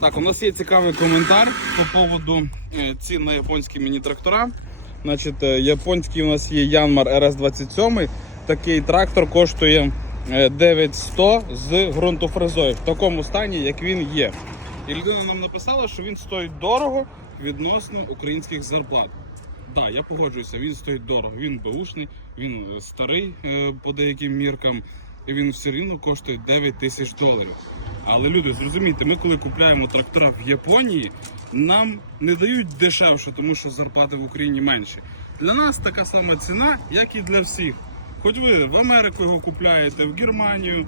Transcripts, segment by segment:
Так, у нас є цікавий коментар по поводу е, цін на японські міні-трактора. Значить, е, японський у нас є Янмар RS27. Такий трактор коштує е, 9100 з ґрунтофрезою в такому стані, як він є. І людина нам написала, що він стоїть дорого відносно українських зарплат. Так, я погоджуюся, він стоїть дорого. Він беушний, він е, старий е, по деяким міркам, і він все рівно коштує 9 тисяч доларів. Але люди, зрозумійте, ми коли купляємо трактора в Японії, нам не дають дешевше, тому що зарплати в Україні менші. Для нас така сама ціна, як і для всіх. Хоч ви в Америку його купляєте, в Германію,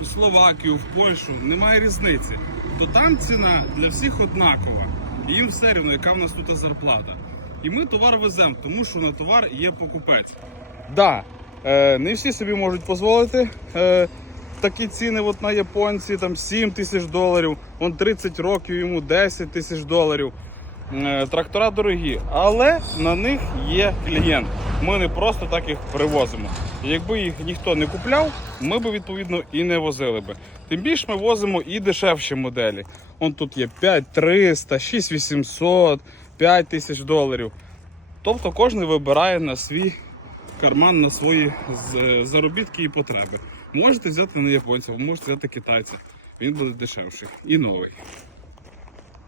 в Словакію, в Польщу, немає різниці. То там ціна для всіх однакова. І їм все рівно, яка в нас тут зарплата. І ми товар веземо, тому що на товар є покупець. Да, е, не всі собі можуть дозволити е, такі ціни от на японці, там 7 тисяч доларів, он 30 років йому 10 тисяч доларів. Е, трактора дорогі, але на них є клієнт. Ми не просто так їх привозимо. Якби їх ніхто не купляв, ми б відповідно і не возили би. Тим більше ми возимо і дешевші моделі. Он тут є 5300, 6800, 5000 доларів. Тобто кожен вибирає на свій карман, на свої заробітки і потреби. Можете взяти не японця, можете взяти китайця. Він буде дешевший і новий.